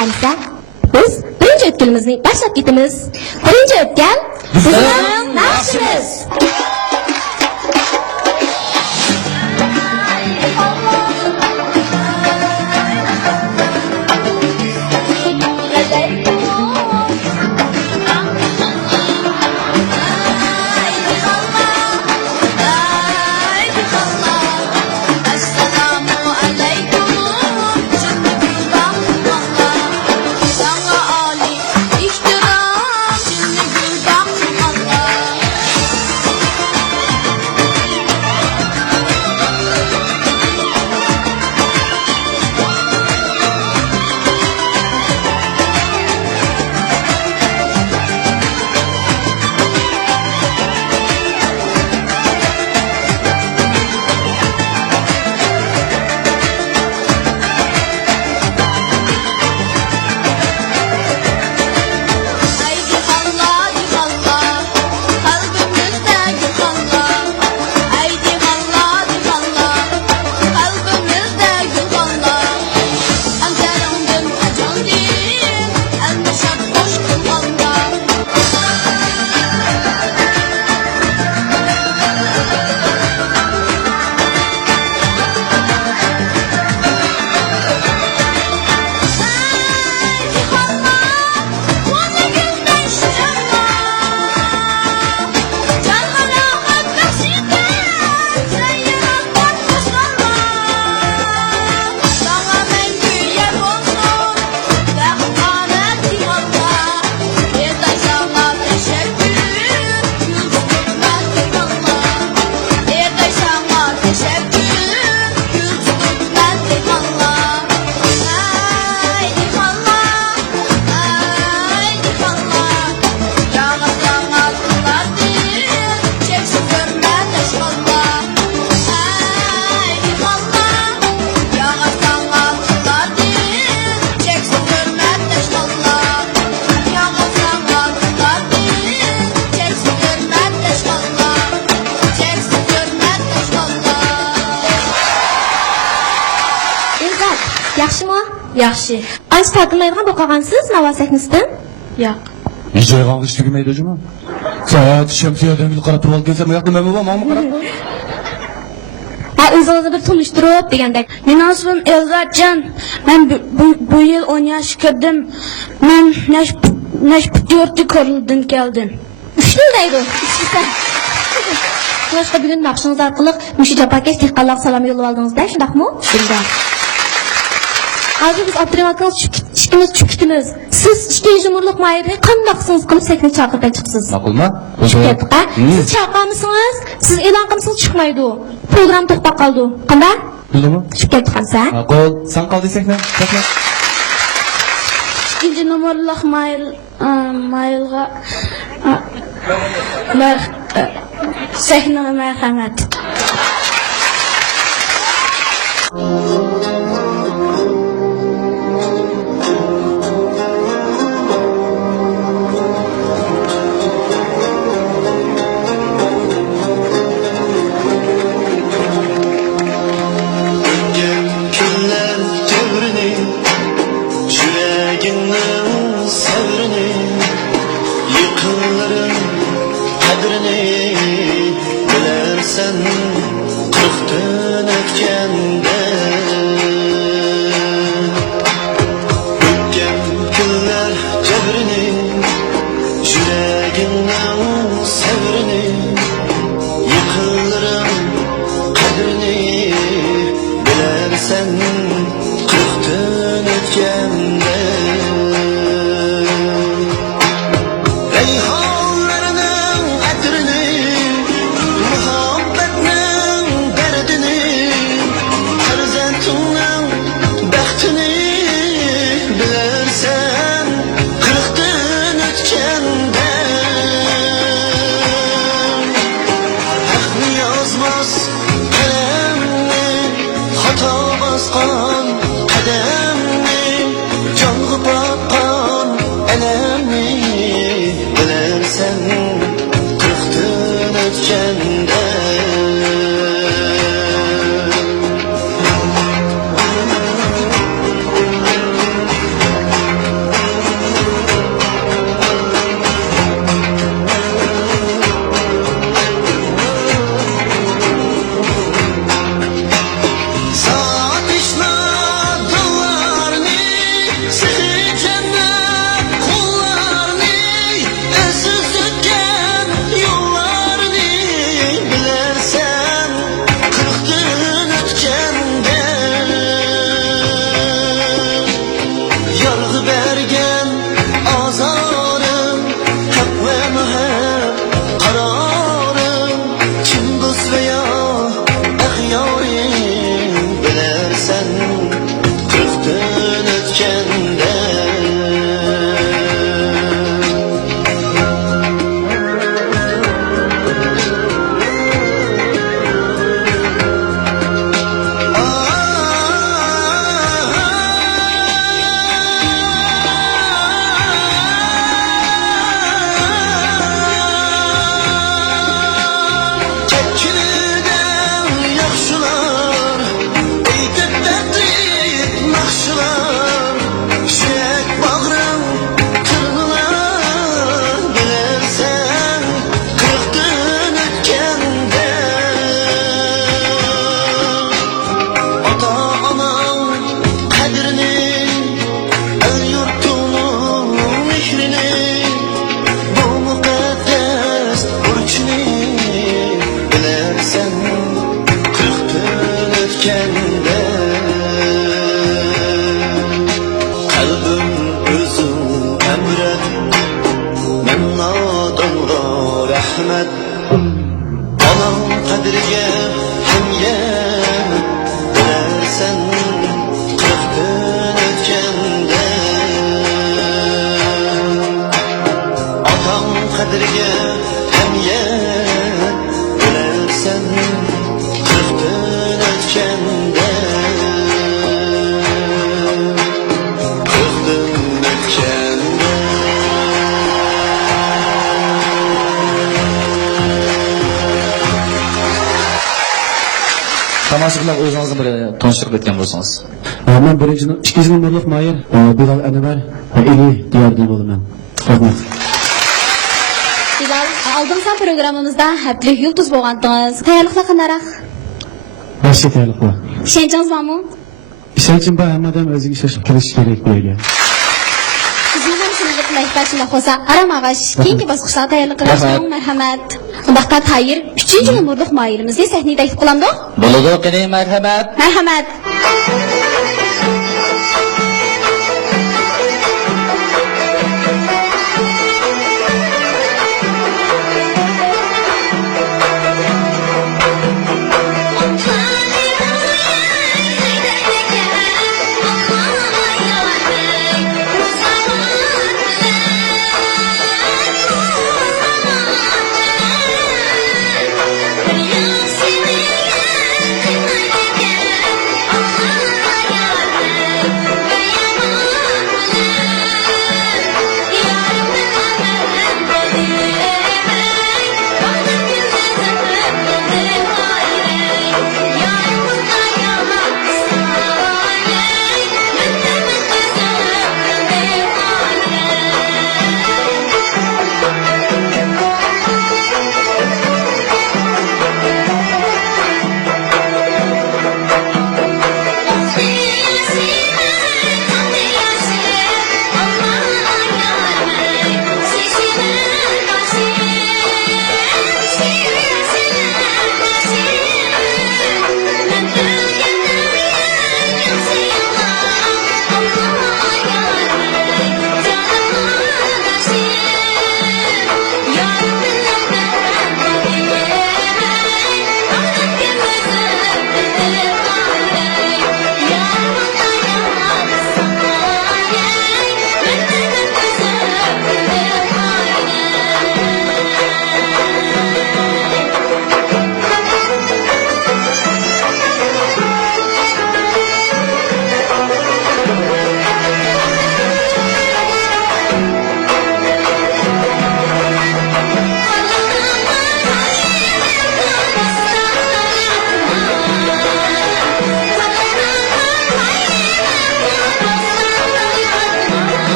Ayniqsa biz birinchi o'tkilimizni boshlab ketamiz. Birinchi o'tkal bizning naqshimiz. Yaxshimi? Yaxshi. Ancha ta'tillaydigan bo'lib qolgansiz Navasaknisdan? Yo'q. Ijroga olib ishlaymaydi o'zimi? Soat shamsiyadan qarab turib olgansan, bu yoqda nima bor, menga qarab. Ha, o'zingizni bir tunishtirib degandek. Mening ismim Elzatjon. Men bu yil 10 yoshga kirdim. Men Nashputyorti ko'rildan keldim. 3 yil deydi. Boshqa bugun naqshingiz orqali Mushi Japakesh dehqonlarga salom yo'llab oldingizda, shundaqmi? Shunday. Hozir biz abdurahmatimiz chiqimiz. Siz ishga jumurliq mayri qandaqsınız qilib sakni chaqirib chiqsiz. Ma'qulmi? Chiqyapti. Siz chaqirmisiz? Siz e'lon qilsangiz chiqmaydi. Program to'xtab qoldi. Qanday? Bildimi? Chiqyapti qansa? Ma'qul. Sen qol desakmi? Taklif. İkinci numaralı mailga sahne merhamet. kısaca bilan özünüzü bir tanıştırıp etken bolsanız. Ben birinci 2 numaralık Mahir, Bilal Enver, Eli diyardım oğlum ben. Rahmet. Bilal, aldığımızdan programımızda heplik yıldız boğandınız. Hayırlıkla kınarak. Başka taylık var. Şenciniz var mı? İşelçin ben hemen özü işe kırış gerek böyle. Sizin hem şunuzluk mehbetçilik olsa aramağaç. Keyinki basqışlar hayırlı kılarsın. Merhamet. Undaqda Tahir, 3. numaralık Mahir'imizni sahneye taklif qılamdı. Buludu qini merhamet. Merhamet.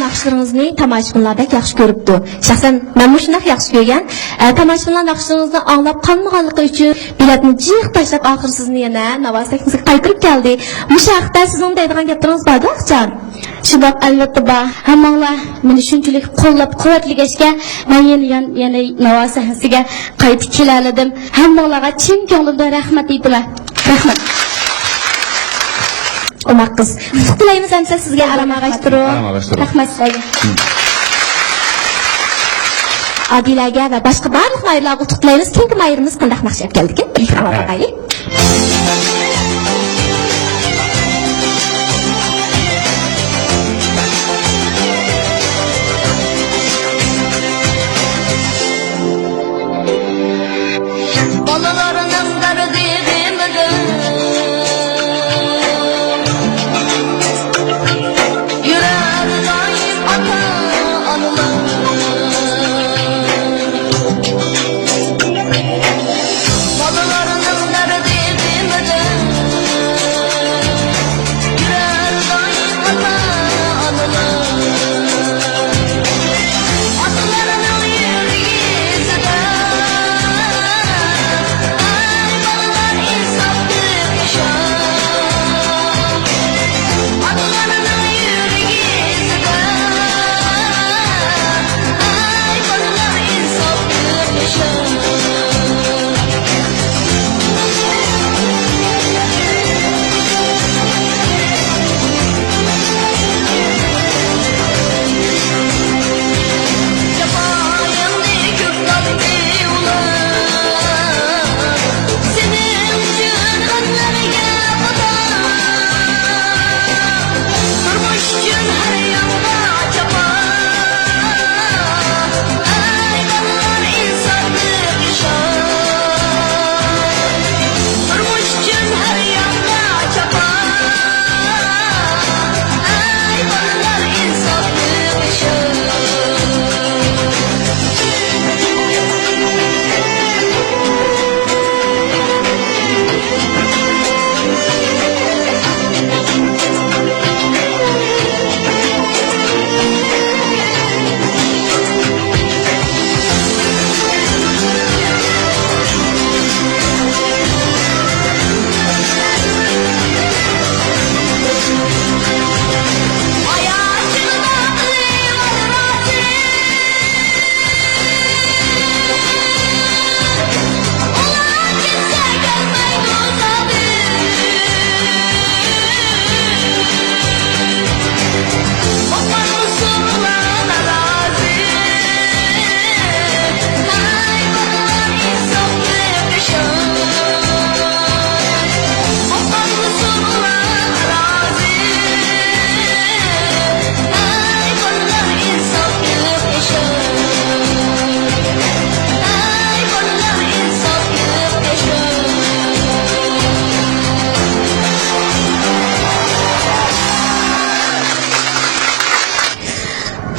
Naxışlarınızı tamaşaçılar bek yaxşı görüptü. Şahsen ben bu şunaq yaxşı görgen. Tamaşaçılar naxışlarınızı anlap qanmağanlığı üçün biletini cıq taşlap axır sizni yana Navaz teknisi qaytırıp geldi. Bu şahda sizin deydiğen gaplarınız bardı Akcan. Şundaq albatta bor. Hammanglar meni shunchalik qo'llab-quvvatlagachga men yana Navoiy sahnasiga qaytib kelaladim. Hammanglarga chin ko'nglimdan rahmat aytaman. Rahmat. Omak kız. Kutlayımız emse sizge aramağaçtırın. Rahmet sizge. Adiləgə və başqa barlıq mayırlarga kutlayımız. Kengi mayırımız qındaq naqşab geldik. Mikrofona bakaylı. Balalarının derdimi Babalarının derdi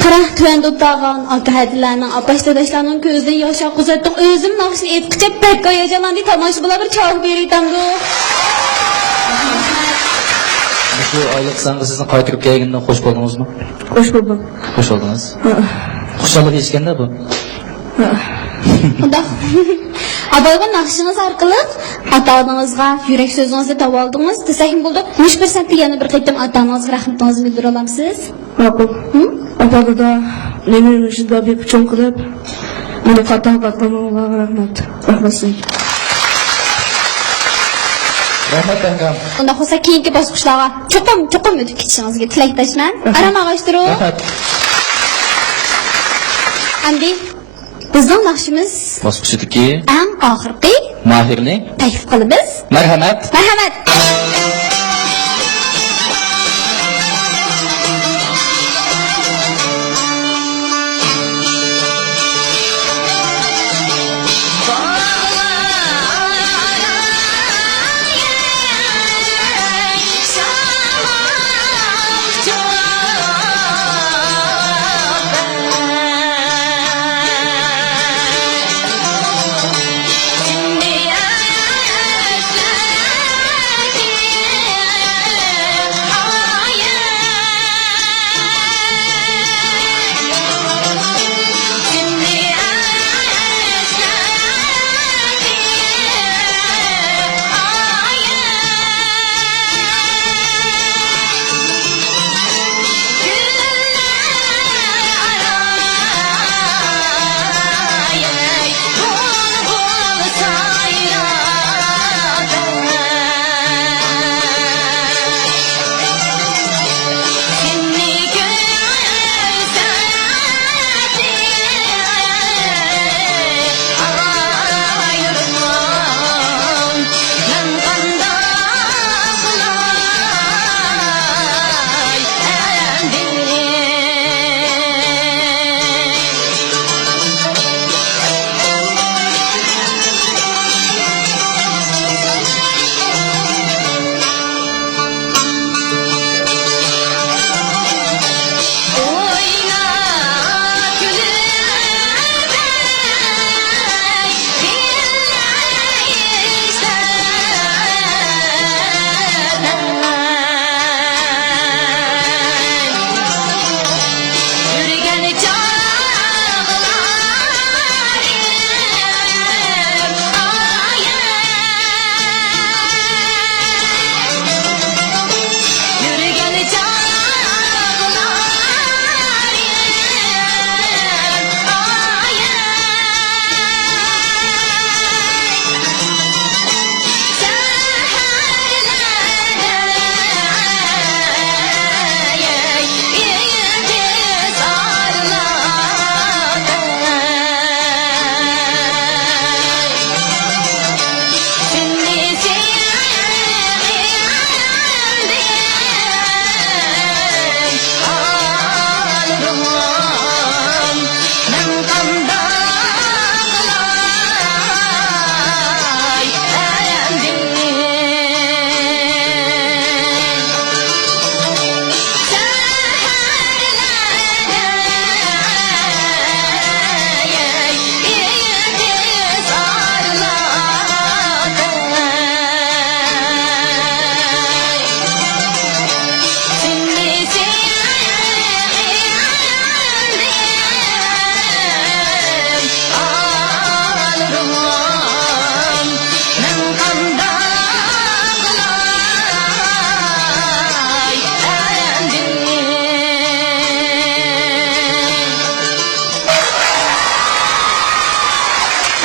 Qara tövəndə dağan, aqəhədlərinin, abaşdadaşlarının gözdən yaş axızattıq. Özüm naqşını etkiçə bək qayacalandı, tamaşaçılar bir çağ veritamdı. Şu aylık sanki sizin kaytırıp geldiğinden hoş buldunuz mu? Hoş buldum. Hoş oldunuz. Hoşçalık eşkende bu. Unda abayğın naqşınız arqılıq ata-ananızğa yürək sözünüzü tapa aldınız. Desəkim buldu. 100% yana bir qaytam ata-ananızğa rəhmətinizi bildirə alamsınız. Maqul. Apada da nemin işində bir puçum qılıb, məni xata qatlamağına rəhmət. Rəhməsin. Rahmet Bengam. Unda xosa keyinki basqıçlarga çoxum ötüb ketişinizə tiləkdaşman. Aram ağaçdırı. Rahmet. Andi bizning naqshimiz Basqıçıdaki eng oxirgi mahirli. taklif qilamiz. Merhamet. Marhamat.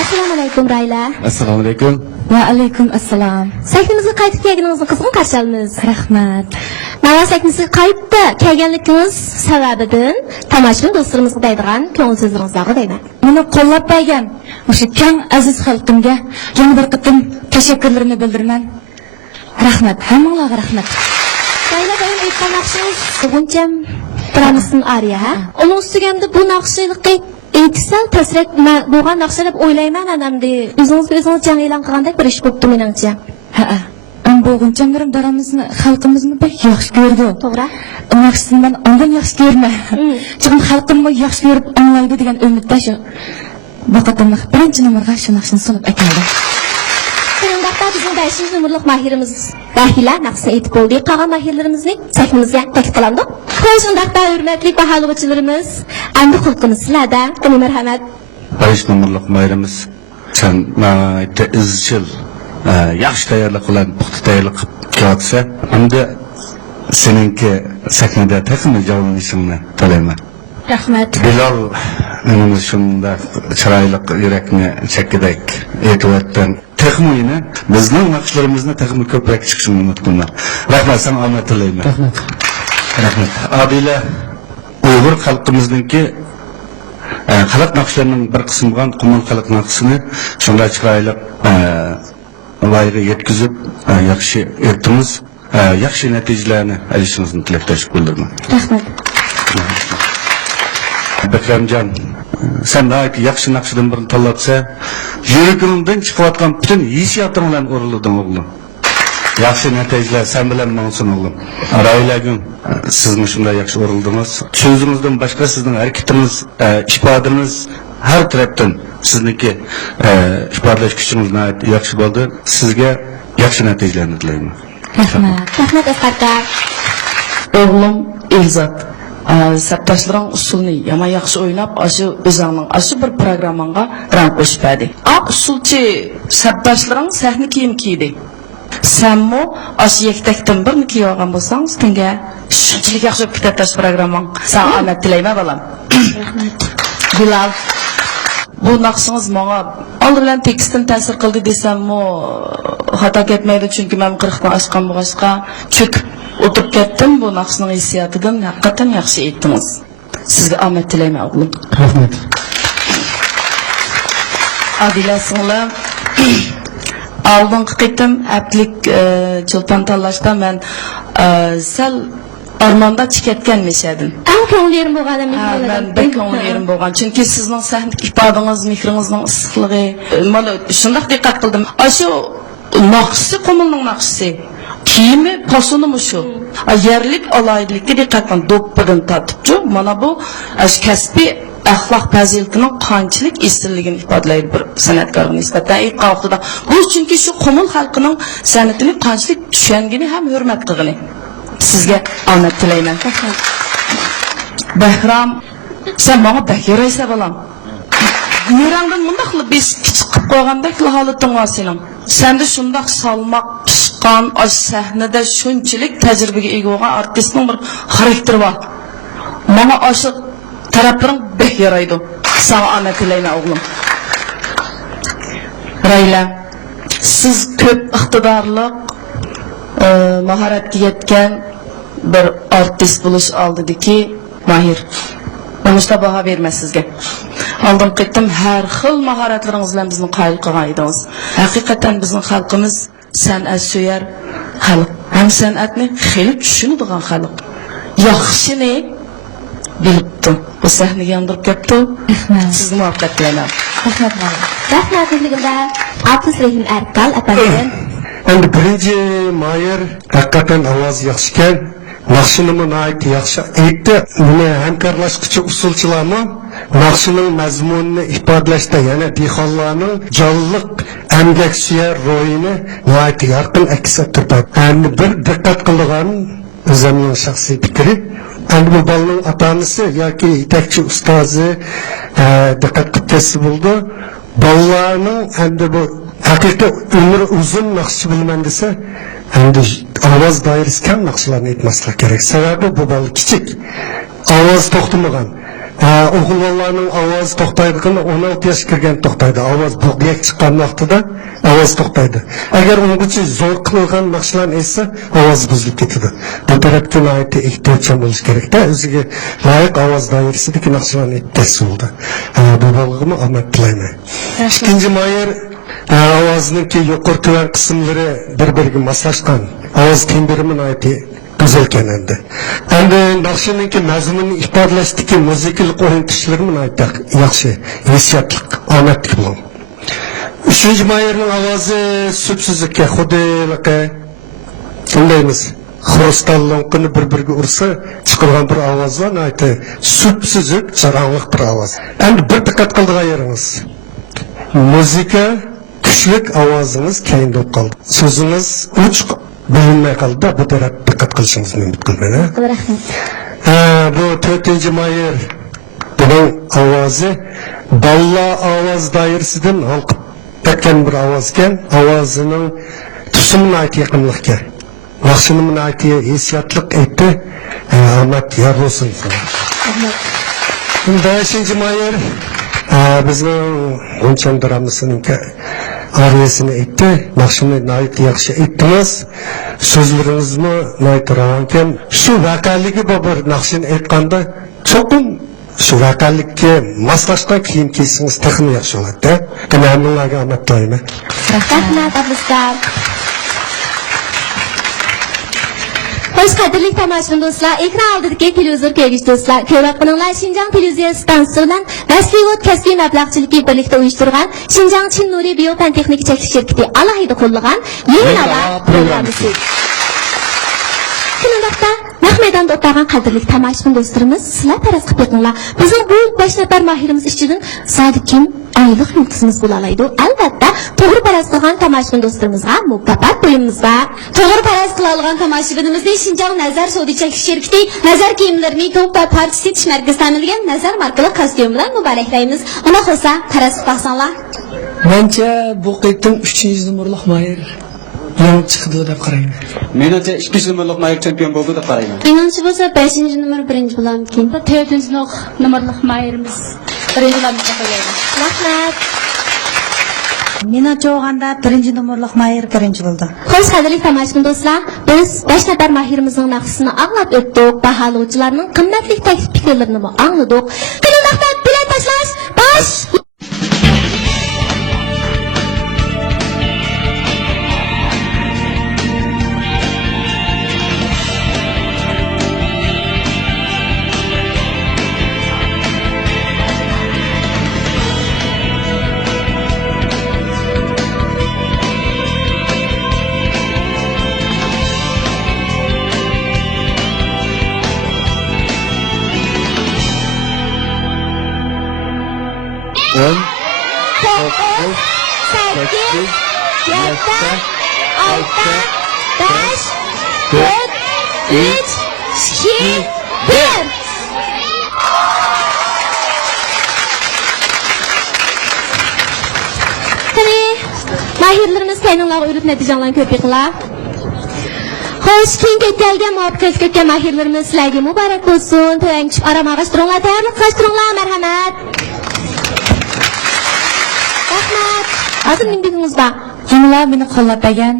Assalamualaikum Rayla. Assalomu alaykum. Va alaykum assalom. Saytimizga qaytib kelganingizni qizg'in qarshi olamiz. Rahmat. Mana saytimizga qaytdi kelganligingiz sababidan tomoshabin do'stlarimizga deydigan ko'ngil so'zlaringizga deyman. Meni qo'llab bergan o'sha keng aziz xalqimga yana bir qatim tashakkurlarimni bildiraman. Rahmat, hammanglarga rahmat. Rayla benim aytgan naqshingiz buncha Tramus'un ariya. Onun üstügende bu naqshiliqi etkisel tasirek bo'lgan naqsha deb o'ylayman anamdi. O'zingiz jangilan qilgandek bir ish bo'pti meningcha. Ha, boğuncanlarım daramızını, halkımızını pek yaxşı gördü. To'g'ri. Maksimum ben ondan yaxşı görme. Çünkü halkımı yaxşı görüp anlaydı degen ümitde şu. Vakıtımlık birinci numarga şu naqshini solup ekeldi. Shundaqda bizning 5 nomerlik mahirimiz Rahila naqshni aytib bo'ldik. Qolgan mahirlarimizni sahnimizga taklif qilamiz. Shundaqda hurmatli baholovchilarimiz, endi xulqimiz sizlarda. Marhamat. 5 numurluk mayrimiz sen izchil yaxshi tayyorlik bilan puxta tayyorlik qilib kelatsa, hamda seninki sahnada taqimi javonishingni tilayman. Rahmat. Bilal önümüz şunda çıraylık yürekni çekidek eğitivetten tekmuyini bizning naqshlarimizni tekmi ko'proq chiqishini umidimdan. Rahmat, sana omad tilayman. Rahmat. Adila Uyg'ur xalqimizningki xalq naqshlarining bir qismi bo'lgan Qumul xalq naqshini shunday chiroyli voyaga yetkazib, yaxshi ertimiz, yaxshi natijalarni olishingizni tilakdosh bildiraman. Rahmat. Bekramjon, sen gayet yaxshi naqshdan birini tanlapsa, yuragingdan chiqayotgan butun hissiyoting bilan o'rilding o'g'lim. Yaxshi natijalar sen bilan mangsin o'g'lim. Raylagin, sizmi shunday yaxshi o'rildingiz. So'zingizdan boshqa sizning harakatingiz, ifodangiz har tarafdan sizniki ifodalash kuchingiz yaxshi bo'ldi. Sizga yaxshi natijalarni tilayman. Rahmat. Rahmat Asqar. Oğlum İlzat. Sabtaşların usulunu yama yaxşı oynab, aşı özünün aşı bir programmanga rank qo'shib berdi. Usulchi sabtaşların sahne kiyim kiydi. Senmo aşı yektekten birini kiyib olgan bo'lsang, senga shunchalik yaxshi bo'lib ketadi programmang. Sana omad tilayman balam. Rahmat. Bilal, bu naqshingiz menga oldi bilan tekstdan ta'sir qildi desammi, xato ketmaydi, chunki men 40 dan oshgan bo'lg'achqa cho'kib o'tib ketdim. Bu naqshning hissiyotidan haqiqatan yaxshi aytdingiz. Sizga omad tilayman o'g'lim. Rahmat. Adila singlim, oldingi qitim aplik chulpan tanlashda men sal ormonda chiketgan meshadim. Eng ko'nglim bo'lganim Ben bek ko'nglim bo'lgan. Chunki sizning sahna ifodangiz, mehringizning issiqligi, mana shunday diqqat qildim. Shu naqshi Qumulning naqshisi. Kiyimi, fasonu şu. Yerlik alaylıkta diqqat qilgan doppadan tatibchu. Mana bu kasbiy axloq fazilatının qanchalik esirligini ifodalaydi bir san'atkorga nisbatan aytgan vaqtida. Bu chunki shu Qumul xalqining san'atini qanchalik tushungani ham hurmat qilgani. Sizga omad tilayman. Bahram, sen bana bek yaraysa balam. Nerangdan mundaq qilib biz kichik qilib qo'ygandek holating var sening. Sende shundoq salmoq pishqan osh sahnada shunchalik tajribaga ega bo'lgan artistning bir xarakteri bor. Mana o'sha taraflaring bek yaraydi. Sana omad tilayman o'g'lim. Rayla, siz ko'p iqtidorliq, mahoratga yetgan bir artist bo'lish oldidiki, mahir. Bunuşda baha vermez sizge. Aldım gittim her xil maharatlarınız bilen bizim qayıl qilgan ediniz. Hakikaten bizim halkımız san'at söyər xalq. Hem san'atni xeli tushunadigan xalq. Yaxshi ne bilibdi. Bu sahnega yandırıp ketdi. Sizni muvaffaqiyat tilayman. Rahmat. Rahmat sizligimda artist Rahim Erkal efendim. Endi birinci mayer hakikaten ovoz yaxshi ekan. Naqshini nihoyat yaxshi aytdi. Buni hamkorlashuvchi usulchilarmi naqshining mazmunini ifodalashda yana dehqonlarning jonliq emgak suyar ro'yini nihoyat yorqin aks ettirdi. Endi bir diqqat qilgan o'zimning shaxsiy fikri, endi bu bolaning ota-onasi yoki yetakchi ustozi diqqat qilib ketsa bo'ldi. Bolalarning endi bu haqiqiy umri uzun naqshchi bilman desa, endi ovoz doirasi kam naqshlarni aytmaslik kerak. Sababi bu bola kichik. Ovoz to'xtamagan. O'g'illarning ovoz to'xtaydigani 16 yoshga kirgan to'xtaydi. Ovoz buqyak chiqqan vaqtida ovoz to'xtaydi. Agar ungacha zo'r qilgan naqshlarni aytsa, ovoz buzilib ketadi. Bu tarafdan aytdi ehtiyotchi bo'lish kerak-da, o'ziga loyiq ovoz doirasidagi naqshlarni aytsa bo'ldi. Bu bolaga omad tilayman. Ikkinchi mayer ovozningki yuqori tuvan qismlari bir-biriga moslashgan. Ovoz temperamenti aytdi güzel endi. Endi naqshininki mazmunini ifodalashdagi muzikalik o'rintishlari aytdi yaxshi, hissiyotlik, omadli bo'ldi. Uchinchi mayerning ovozi subsizlikka, xuddilikka, Shundaymiz. Xrustal lonkini bir-biriga ursa, chiqargan bir ovoz bor, aytdi, supsuzuk, jaranglik bir ovoz. Endi bir diqqat qildik ayeringiz. Muzika kuchlik ovozingiz keyin bo'lib qoldi. So'zingiz uch bilinmay qoldi. Bu taraf diqqat qilishingiz mumkin mana. Bu 4-mayer buning ovozi balla ovoz doirasidan halqib ketgan bir ovoz ekan. Ovozining tusumini yaqinlikka. Yaxshini aytdi, hissiyotlik aytdi. Ahmad Yarrosin. 5-mayer bizning o'ncham dramasining ariyasini aytdi. Yaxshini yaxshi aytdingiz. So'zlaringizmi aytiraman. Shu vaqaligi bir naqshini aytganda cho'qim shu vaqalikka moslashgan kiyim kiysangiz texmi yaxshi bo'ladi. Hammalarga omad tilayman. Rahmat Abdustar. Hoş qadrli tomoshabin do'stlar, ekran oldidagi televizor ko'rgich do'stlar, ko'rib qilinglar Xinjiang televiziya stansiyasi bilan Nasriyot kasbiy mablag'chiligi birlikda uyushtirgan Xinjiang Chin Nuriy biofan texnika cheklov shirkati alohida qo'llagan Yangi nava programmasi. Kunlarda naq maydonda o'tirgan qadrli tomoshabin do'stlarimiz, sizlar taraz qilib yiqinglar. Bizning bu 5 nafar mahirimiz ichidan sadikim oylik yulduzimiz bo'la oladi. Albatta, to'g'ri paraz qilgan tomoshabin do'stlarimizga mukofot qo'yimiz bor. To'g'ri paraz qila olgan tomoshabinimizni Xinjiang Nazar savdo chekish shirkati nazar kiyimlarini to'p va parcha setish markazi ta'minlagan nazar markali kostyum bilan muboraklaymiz. Uni xo'sa paraz qilib baqsanglar. Mencha bu qaytim 3-numurlik Mayer yangi chiqdi deb qarayman. Menimcha 2-numurlik Mayer chempion bo'ldi deb qarayman. Menimcha bo'lsa 5-numur birinchi bo'larmikin. 4-numurlik Mayerimiz birinchi bo'larmiz qo'yaylik. Rahmat. Menimcha olganda 1-numurlik Mayer birinchi bo'ldi. Xo'sh, qadrli tomoshabin do'stlar, biz 5 nafar mahirimizning naqsini anglab o'tdik, baholovchilarning qimmatli taklif fikrlarini angladik. Kunlarda bilet tashlash, bosh mahirlarimiz kaynonlarga o'rib natijalarni ko'p yiqlar. Xo'sh, keng ketgan muvaffaqiyatga yetgan mahirlarimiz sizlarga muborak bo'lsin. To'yang aramaga turinglar, tayyorlik qilish turinglar, marhamat. Rahmat. Hozir mindigingiz bor. Jumla meni qo'llab bergan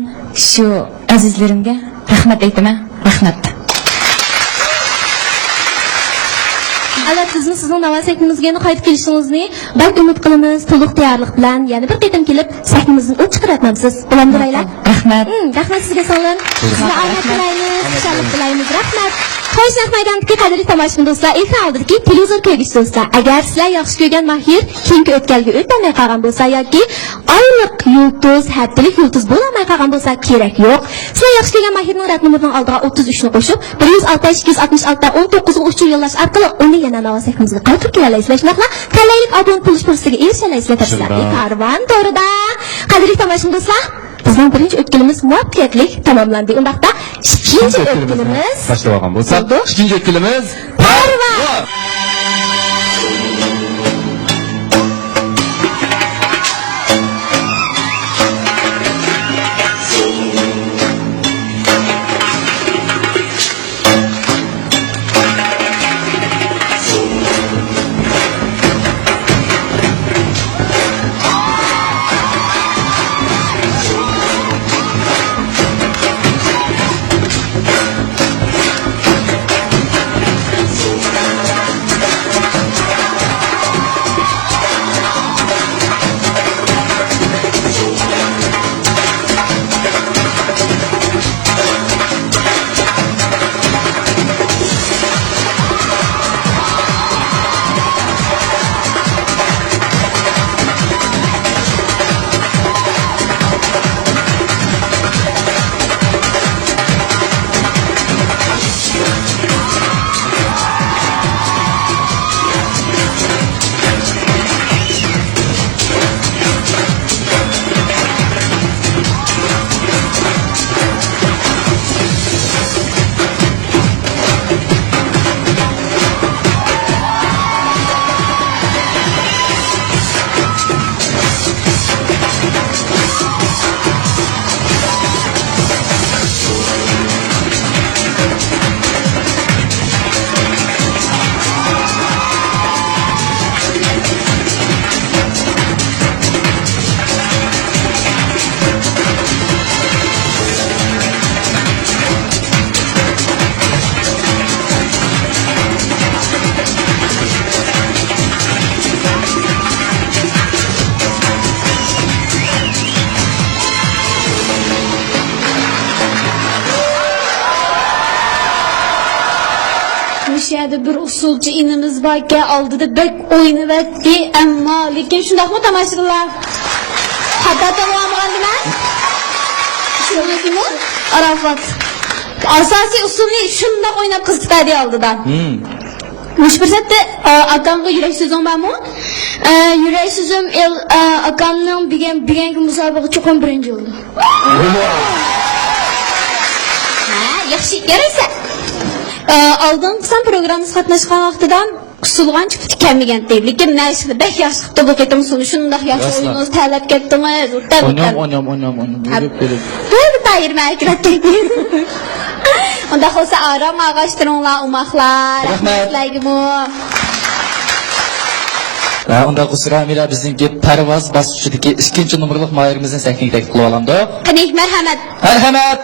shu azizlarimga rahmat aytaman. Rahmat. Albatta sizning navasakimizga qaytib kelishingizni bak umid qilamiz. To'liq tayyorlik bilan yana bir qaytam kelib sahnimizni o'ch chiqaratmamsiz. Bilamdiraylar. Rahmat. Rahmat sizga sog'lik. Sizga omad tilaymiz, xushalik tilaymiz. Rahmat. Xo'sh, maydondagi qadrli tomoshabin do'stlar, ekran oldidagi televizor ko'rgich do'stlar, agar sizlar yaxshi ko'rgan mahir keyingi o'tkalga o'tmay qolgan bo'lsa yoki oylik yulduz, haftalik yulduz bo'lmay qolgan bo'lsa kerak yo'q. Sizlar yaxshi ko'rgan mahirning rad nomerining oldiga 33 ni qo'shib 160 266 19 ga uch yo'llash orqali uni yana navasakimizga qaytarib kela olaysizlar. Shunaqla talaylik obuna bo'lish fursatiga erishalaysizlar. Sizlarga karvon to'g'rida. Qadrli tomoshabin do'stlar, bizning birinchi o'tkilimiz muvaffaqiyatli tamomlandi. Undaqda ikkinchi o'tkilimiz boshlab olgan bo'lsak, ikkinchi o'tkilimiz parvoz. yerda bir usulchi inimiz borki, oldida bek o'ynavatdi, ammo lekin shundaqmi tomoshabinlar? Hatto tomog'imni shundaymi? Arafat. Asosiy usulni shundoq o'ynab qiziqadi oldidan. Mush fursatda akamga yurak so'zim bormi? Yurak so'zim akamning bugungi musobaqa cho'qim birinchi bo'ldi. Yaxshi yaraysa. Oldin qisam programmamiz qatnashgan vaqtidan usulgan chiqib kelmagan deydi. Lekin nashni bek yaxshi qilib bu qitim suni shundoq yaxshi o'yinimiz talab ketdingiz. Oynam. Bu tayirma kiratdik. Onda olsa aram ağaçtırınlar, umaqlar. Rahmetlayımı. Onda kusura mila bizdeki pervaz basıcıdaki 2. numaralık mayerimizin sahneyi teklif olamdı. Qani merhamet. Merhamet.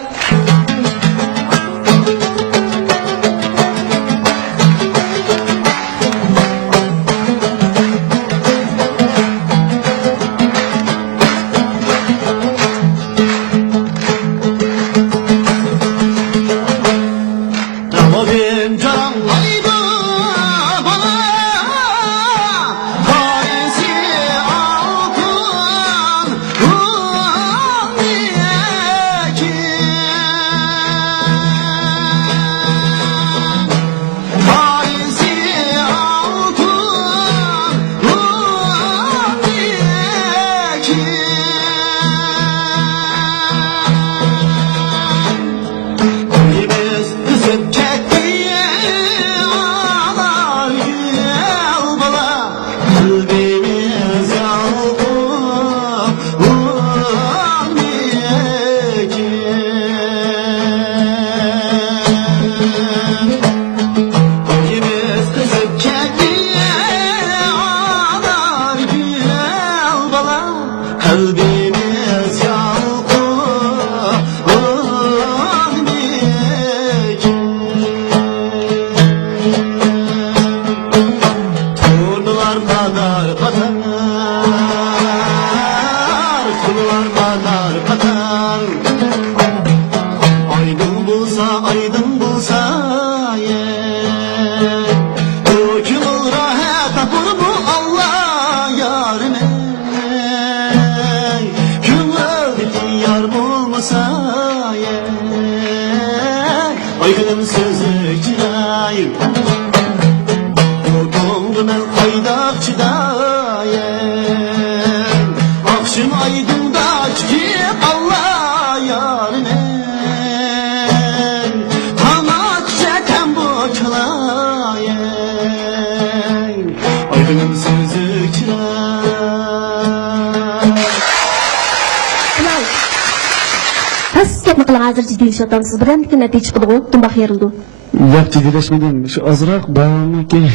Hazır ciddileşiyorsanız bilen bir netice çıkıdı. Tüm bakıyırıldı. Yok ciddileşmedim. Şu azırak bağımlı ki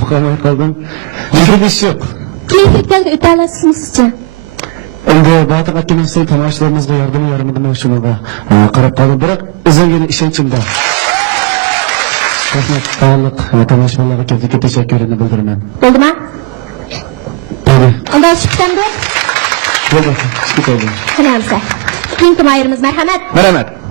bu kadar kaldım. Ciddileş yok. Keyifliklerle ötersiniz sizce? Endi Batı Akdeniz'de tamaşalarımızda yardımını şunu da qarab qaldım. Biroq o'zimga ishonchim bor. Rahmat, sağlık, tamaşalarga keldiga teşekkürünü bildiraman. Bo'ldimi? Bo'ldi. Onda chiqsamda? Bo'ldi, chiqib oldi. Qanamsa. Keyingi mayırımız merhamet. Merhamet. Yaptılar,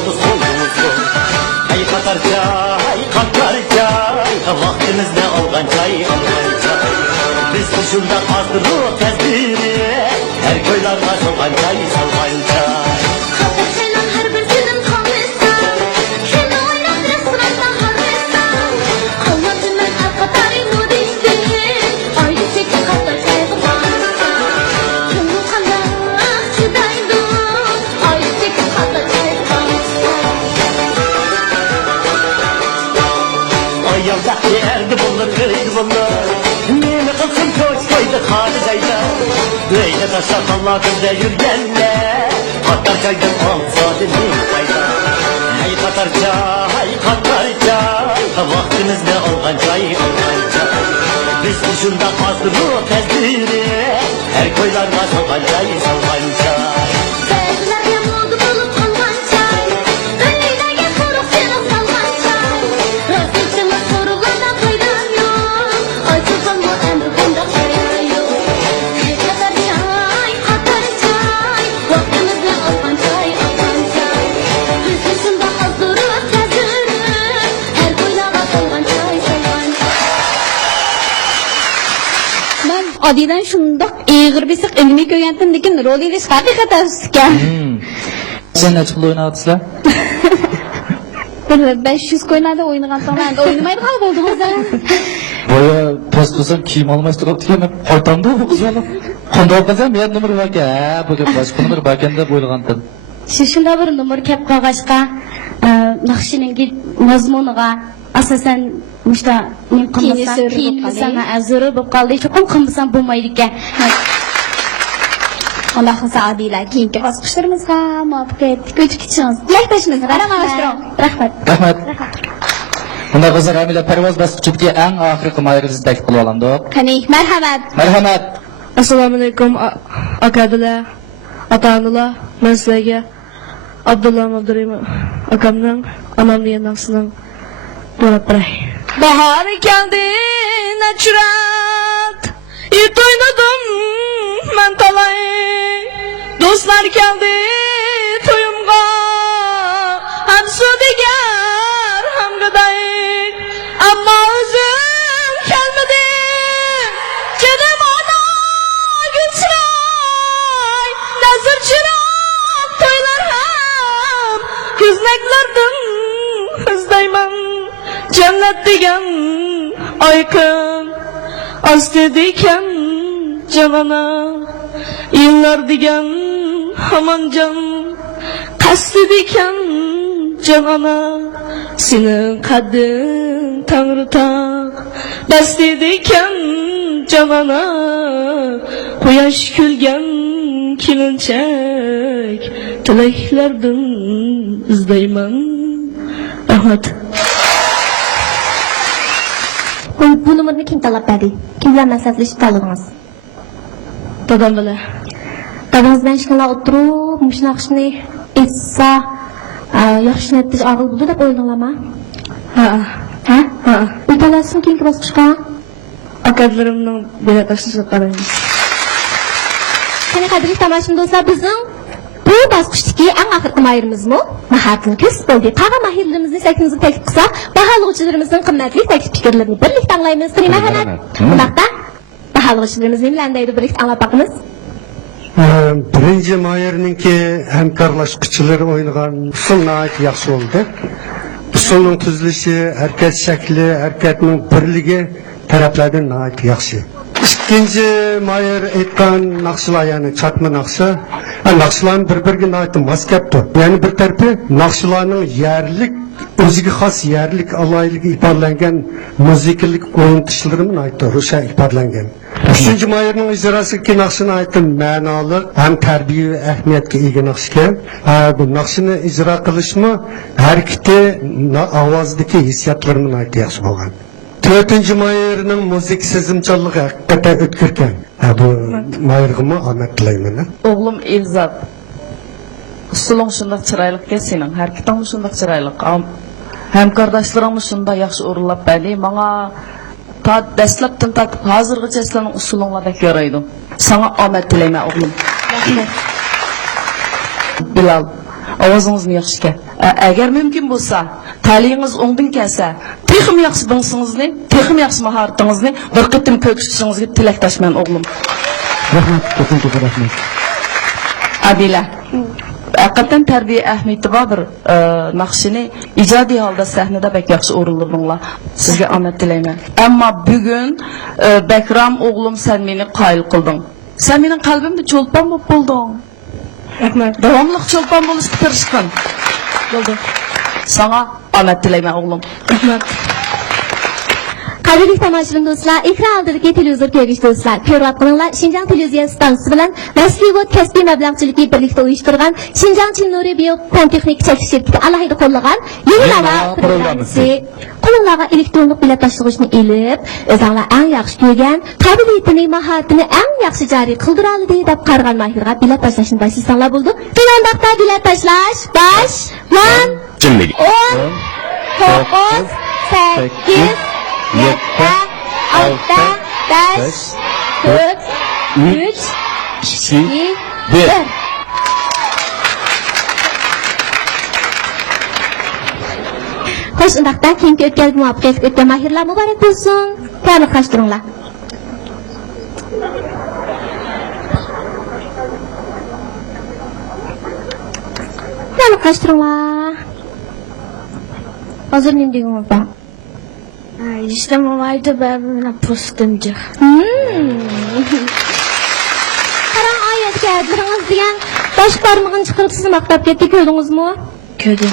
oldu soyumuzdu. Ay katar çay, katlar çay, vaktimizde algan çay, algan çay. Biz dışında azdırıp tezdiri, her koylarda solgan çay, solgan çay. Kapatçının her bir sizin kalmışsa, şimdi oynat restoranda harmışsa. Kalmadının akatari nudişti, ayrı çekin katlar çayı varsa. Tümü kandak çıdaydı, ayrı çekin katlar çayı varsa. Ayağımda yerdi bulur, kıydı bulur. Nemi kılsın koç koydu haricayda. Öyle taşa kalladığında yürgenler, katlar çaydan alsa dedim kayda. Ay katar çay, katlar çay, vaktimizde algan çay, algan çay. Biz dışında azdırıp tezdiri, her koylarda solgan çay, solgan çay. Bezler yamuldu bulup kalman çay, önlüğüne koruk canım salman çay. Rastlıkçılık sorulardan faydan yok, açılsan bu emri bunda fayda yok. Ay katar çay, vaktimizde algan çay, algan çay. Biz dışında azdırıp tezdiri, her koylarda solgan çay, solgan çay. Ben adiden şundaq eğir bisiq ilmi köyentimdikin rol ediş haqiqatan sizga. Sen ne çıkılı oynadısılar? Bir 500 koynadı oynagan sonra endi oynamaydı qal boldunuz. Boya post olsam kiyim almay turib degeni qaytamdı bu qiz bola. Qanday qilsam men nomer bor ekan, bu boshqa nomer bor ekan deb o'ylagandim. Shunda bir nomer kep qog'ozga naqshininki mazmuniga asosan mushta men qilmasam azuri bo'lib qoldi. Cho'qim qilmasam bo'lmaydi ekan. Alloh xohlasa Adila keyingi bosqichlarimizga muvaffaqiyat ko'chkichimiz. Tilakdoshimiz rahmat. Rahmat. Bunda qizlar Amila parvoz bosqichidagi eng oxirgi mayrimimizni taklif qilib olamdik. Qani, marhamat. Marhamat. Assalomu alaykum akalar, ota-onalar. Men sizlarga Abdullah Abdurim akamning onam degan naqshidan to'lab beray. Bahor keldi, nachrat, it o'ynadim men talay. Do'stlar keldi to'yimga, ham sudigar ham gaday. Ammo o'zim kelmadim, kedim ona gulchiroy, nazar chiroq to'ylar ham ko'znaklardan izlayman. Jannat degan oyqin ostidaykan janona, yillar degan hamon jon qasdidaykan janona. Sening qadding tangri taq bastidaykan janona, quyosh kulgan kelinchak tilaklardan izlayman. Rahmat. Bu numarni kim talab berdi? Kim bilan maslahatlashib tanladingiz? Dadam bilan. Dadangiz bilan ishga o'tirib, shu naqshni etsa, yaxshi natija og'il bo'ldi deb o'yladinglarmi? Ha? O'talasizmi keyingi bosqichga? Akalarimning bilan tashlashga qaraymiz. Qani qadrli tomoshabin do'stlar, bizning bu bosqichdagi eng oxirgi mahirmizmi? Mahoratni ko'rsatib bo'ldi. Qara mahirlarimizni sakingizga taklif qilsak, baholovchilarimizning qimmatli taklif fikrlarini birlikda anglaymiz. Marhamat. Bundaqda baholovchilarimiz bilan deydi birlikda anglab boqamiz. Birinci Mayer'ninki hemkarlaşkıçıları oynayan usul nahit yaxşı oldu. Usulun tuzuluşu, hareket şekli, hareketinin birliği taraflardan nahit yaxşı. İkinci Mayer etken nakşılar yani çatma nakşı, nakşıların birbirine nahit maskepti. Yani bir tarafı nakşıların yerlik, özüge xas yerlik, alaylık ifadelengen müzikalik oyuntuşlarının ait Rusya ifadelengen. Üçüncü Mayer'nin icrası ki nakşına ait manalı hem terbiye ve ehemmiyetke ilgi nakşıken bu nakşını icra kılışma hareketi avazdaki hissiyatlarının ait yaxşı olgan. Dördüncü Mayer'nin müzik sezimçallığı hakikaten ötkürken bu Mayer'ımı Ahmet dilayman. Oğlum İlzat. Usulun şundaq çıraylık ki senin, hareketin şundaq çıraylık. Hem kardeşlerim şunda yaxşı uğurlap bəli. Bana ta dəslaptın tatıb hazırgı çeslerin usulunla bek yaraydı. Sana Ahmet dilayman oğlum. Bilal. Ovozunuzmu yaxshi. Agar mumkin bo'lsa, ta'limingiz o'ngdan kelsa, texim yaxshi bilsingizni, texim yaxshi mahoratingizni bir qitim ko'ksingizga tilakdoshman o'g'lim. Rahmat, ko'p rahmat. Adila. Haqiqatan tarbiya ahamiyati bor bir naqshini ijodiy holda sahnada bak yaxshi o'rinladinglar. Sizga omad tilayman. Ammo bugun Bakram o'g'lim sen meni qoyil qilding. Sen mening qalbimda cho'lpon bo'lib bo'lding. Rahmat. Davomli cho'lpon bo'lishga tirishqin. Bo'ldi. Sana omad tilayman o'g'lim. Rahmat. Qadrli tomoshabin do'stlar, ekran oldidagi televizor ko'ruvchi do'stlar, ko'ryapsizlar, Xinjiang televiziya stansiyasi bilan Nasribot kasbiy mablag'chiligi birlikda uyushtirgan Xinjiang Chinuri biotexnik chekish shirkati alohida qo'llagan Yevlava programmasi. Qo'llarga elektronlik bilet tashuvchini elib, o'zinglar eng yaxshi ko'rgan, qobiliyatini, mahoratini eng yaxshi joriy qildira oladi deb qarg'an mahirga bilet tashlashni boshlasanlar bo'ldi. Qandoqda bilet tashlash? Boshlan. 10, 9, 8 Yetti, altı, beş, dört, üç, iki, bir. Hoş undaqda keyingi o'tkazib muvaffaqiyatli o'tgan mahirlar muborak bo'lsin. Tabriklashtiringlar. Tabriklashtiringlar. Hozir nima deyapman? İşte mamaydı ben postumcu. Qarang oyatga adlaringiz degan bosh barmog'ini chiqarib sizni maqtab ketdi, ko'rdingizmi? Ko'rdim.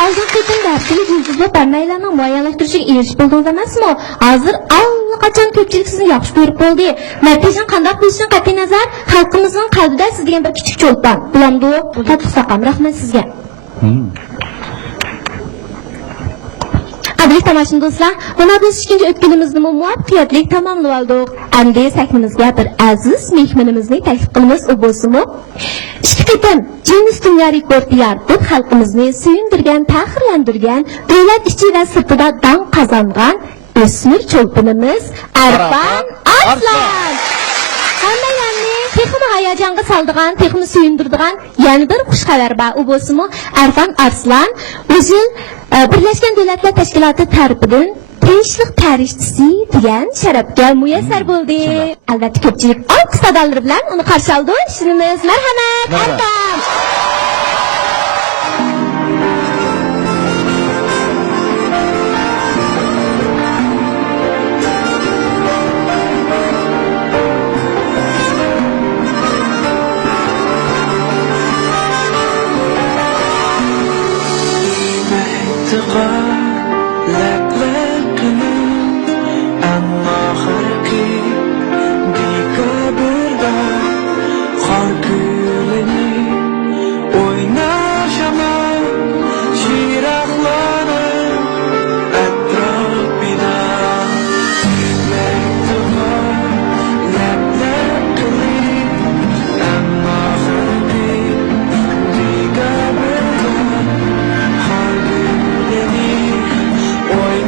Hozir ketin darsga yulduzlar barmaylarni muayyanlashtirishga erishib bo'ldingiz emasmi? Hozir allaqachon ko'pchilik sizni yaxshi ko'rib bo'ldi. Natijani qanday bo'lishidan qat'iy nazar, xalqimizning qalbida siz degan bir kichik cho'lpon. Bilamdi, tatbiq saqam. Rahmat sizga. Qadrli tomoshabin do'stlar, mana biz ikkinchi o'tganimizni muvaffaqiyatli tamomlab oldik. Endi sahnimizga bir aziz mehmonimizni taklif qilamiz, u bo'lsa-mu ikki qitim Guinness dunyo rekordi yaratib, xalqimizni suyundirgan, faxrlantirgan, davlat ichi va sirtida dam qozongan o'smir cho'lponimiz Arfan Arslan. Hammalarni texmi hayajonga soldigan, texmi suyundirdigan yana bir xush xabar bor. U bo'lsa-mu Arfan Arslan o'zi Birleşken Devletler Teşkilatı tarafidan Tinchlik tarixchisi degan sharafga muyassar bo'ldi. Albatta ko'pchilik olqis sadolari bilan uni qarshi oldi. Ishimiz marhamat. Arfan. Oy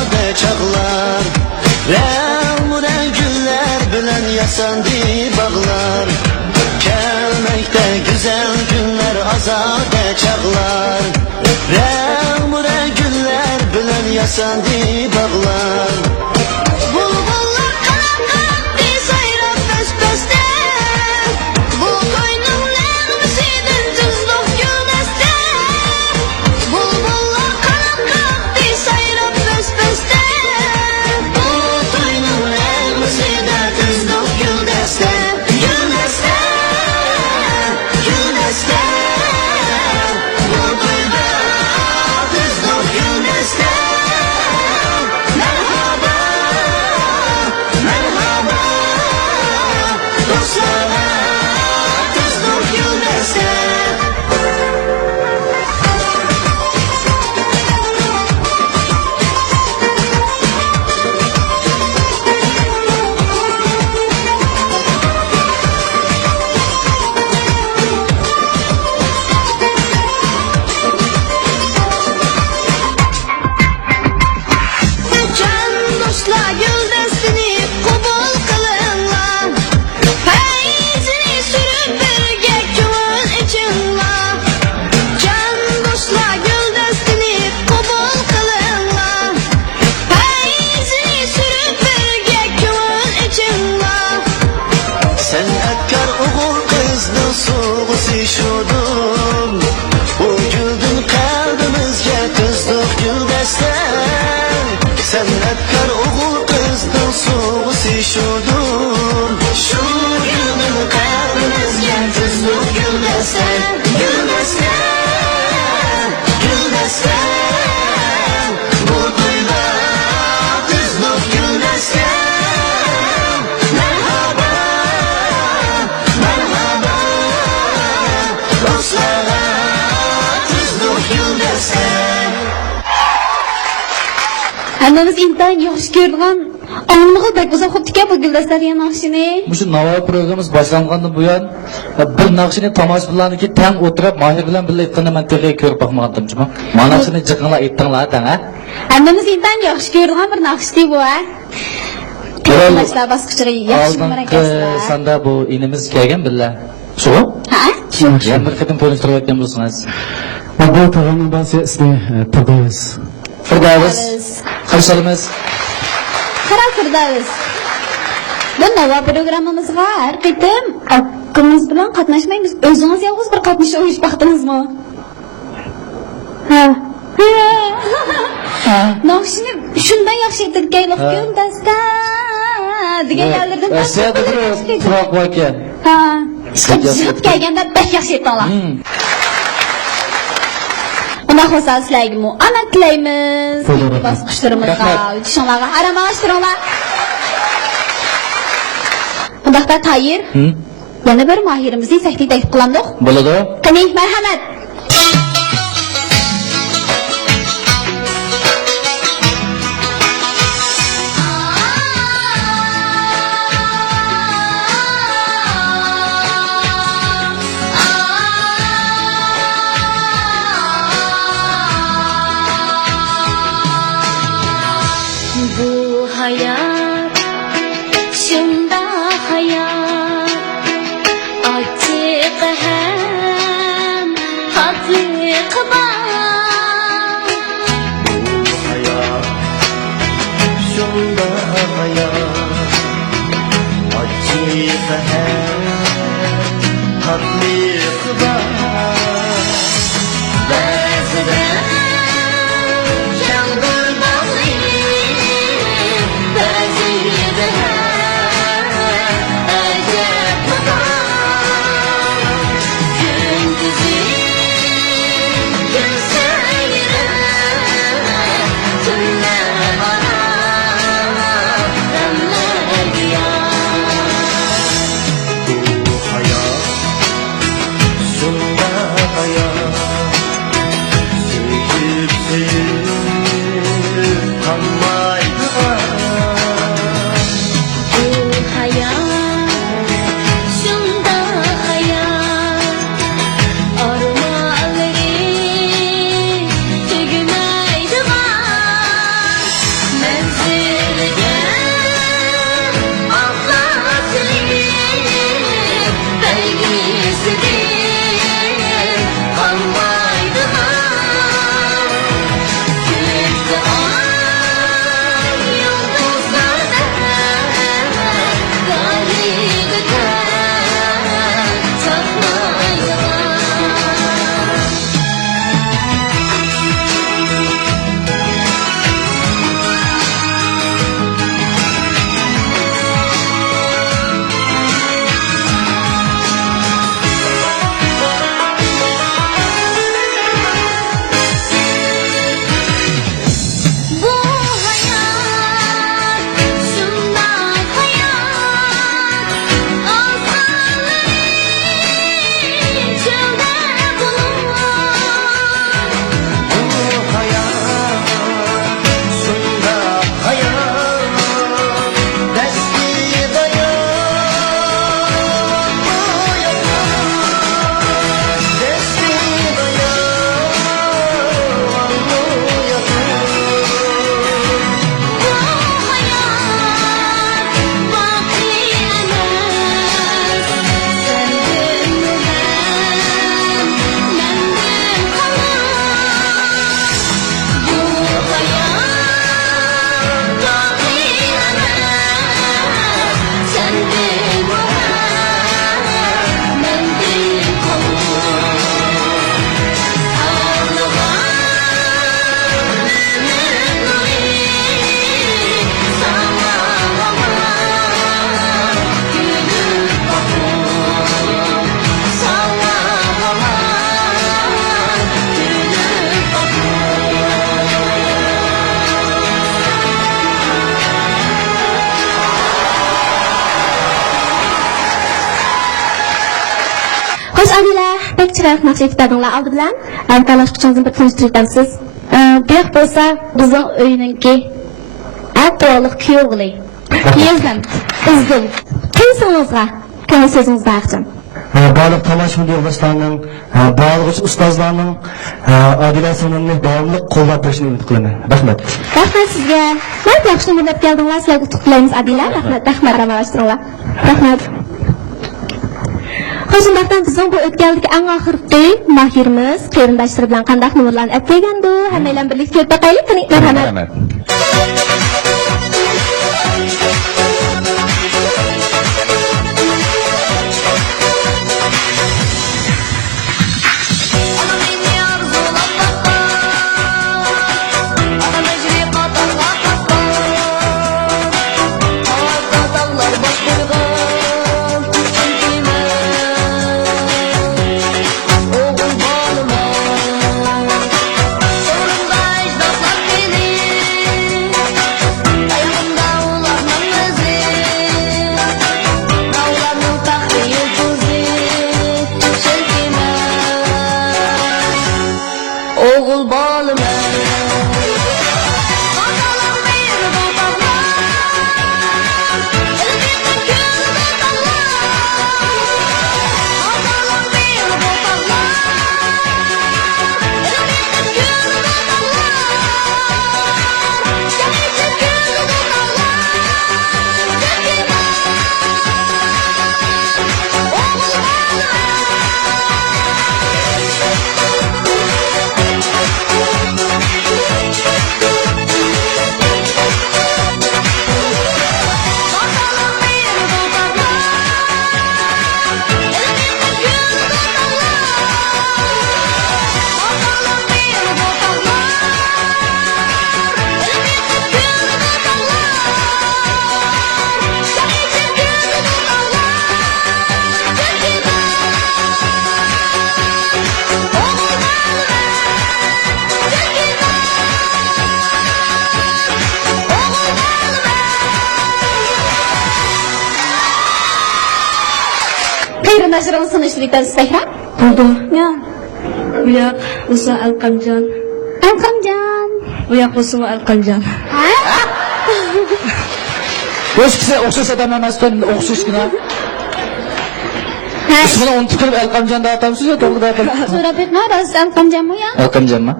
azade çağlar Rəng güller bilen yasandı bağlar Gelmekte güzel günler azade çağlar Rəng güller bilen yasandı bağlar Bulbullar kanat kalktı sayrap pes peste Bu koynun nağmesinden tuzluk gülmeste Bulbullar kanat kalktı sayrap pes peste Bu koynun nağmesinden tuzluk gülmeste Gülmeste, gülmeste Bu koyda tuzluk gülmeste Merhaba, merhaba Dostlara tuzluk gülmeste Can dostlar güldestini kubul kılınlar Feyzini sürüp birge kümün içinlar Can dostlar güldestini kubul kılınlar Feyzini sürüp birge kümün içinlar Sənətkar oğul qızның soğusu şudun Bu güldün qəlbimizgə qızdıq güldəsən Sənətkar oğul qızның soğusu şudun Şu güldün qəlbimizgə qızdıq güldəsən Güldəsən, güldəsən Bu duyda qızdıq güldəsən Merhaba, merhaba Dostlara tuzluk güldəsən Hammamiz intayin yaxshi ko'rgan onlig'i bak o'zim xo'p tikan bu guldastlar ya naqshini. Shu Navoiy programmamiz boshlangandan buyon bir naqshini tomoshabinlarniki tang o'tirib Mahir bilan birga aytganini men texnik ko'rib boqmagandim. Ma'nosini jiqinglar aytdinglar tang ha. Hammamiz intayin yaxshi ko'rgan bir naqshdi bu ha. Qilmaslar bosqichiga yaxshi marakaslar. Sanda bu inimiz kelgan birga. Shu? Ha? Shu. Yana bir qatim tanishtirib o'tgan bo'lsangiz. Bu programın bazı ismi Firdevs. Firdevs. Qarshilamiz. Qarab Firdevs. Bu Navoiy programmamizga har qitim haqqimiz bilan qatnashmaymiz. O'zingiz yolg'iz bir qatnashib o'yish baxtingizmi? Ha. Naqshini shundan yaxshi aytdirganlik guldasta degan yerlardan Asiyada bir tuproq bor ekan. Ha. Chiqib kelganda bak yaxshi aytdilar. Buna xo'sa sizlarga ana tilaymiz. Bosqichlarimizga o'tishinglarga aramalashtiringlar. Bundaqda tayyor. Yana bir mahirimizni taklif qilamiz. Bo'ladi. Qani, marhamat. Bu hayat şunda hayat Açık hem tatlık var Hayat şunda hayat Acı hem tatlık var Bazıdan şandır bağlıyım Bazıdan acep var Gündüzüm gözlerine Tünler bana demler yar Bu hayat Xo'sh, Adila, pek chiroyli naqsh aytib berdinglar. Oldi bilan talashqichingizni bir tanishtirib o'tamiz. Bu yoq bo'lsa bizning uyninki to'liq kuyovli. Kuyovlar izgil. Kimsingizga? Ko'ngil so'zingiz barchim. Baliq tomoshabin yo'ldoshlarning, baliq ustozlarning Adila Sonamni davomli qo'llab berishini umid qilaman. Rahmat. Rahmat sizga. Nima yaxshi mullab keldinglar. Sizlarga qutlug' qilaymiz, Adila. Rahmat, ramalashtiringlar. Rahmat. Xo'jandaqdan bizning bu o'tgandagi eng oxirgi mahirimiz qarindoshlar bilan qanday numurlarni atlagandu, hammalar birlikda ko'rib boqaylik. Rahmat. Qarindoshlarimiz tanishtirib Sahra. Bo'ldi. Ya. Bu yoq bo'lsa Alqamjon. Alqamjon. Bu yoq bo'lsa Alqamjon. O'zkisi o'xshasa da emasdan o'xshashgina. İsmini unutib qilib Alqamjon deb atamsiz yo to'g'ri deb atamsiz? So'rab etma, rost Alqamjonmi yo? Alqamjonmi?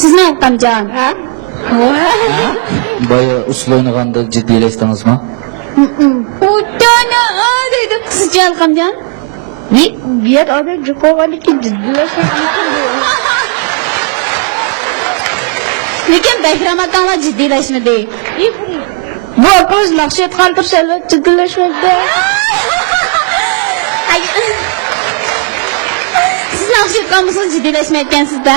Sizni Alqamjon, ha? Boya usul o'ynaganda jiddiylashdingizmi? O'tana dedi qizcha Alqamjon. Ne? Bu yer odam juqo'g'aniki jiddiylashyapti. Lekin Bahramatdan jiddiylashmadi. Bu ko'z naqshat qoldirsalar jiddiylashyapti. Siz naqshat qolmasangiz jiddiylashmayotgansizda?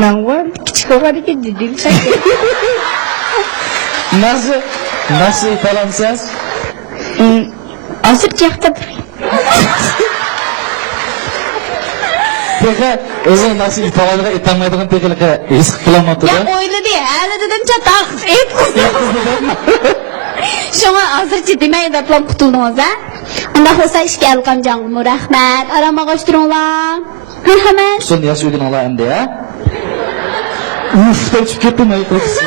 Men var kichik o'g'aniga jiddiylashyapti. Nasıl ifalansiz? Azıcık yaktım. Peki, o'zing nasıl ifalanga etamaydigan pekilga his qilamadı Ya o'yladi, hali dedim chataq. Şuna azıcık demay deb qutuldingiz ha? Unda bo'lsa ishga Alqamjonga rahmat. Aramaga o'shtiringlar. Marhamat. Son yaxshi o'rganinglar endi ya. Uf, chiqib ketdim aytibsiz.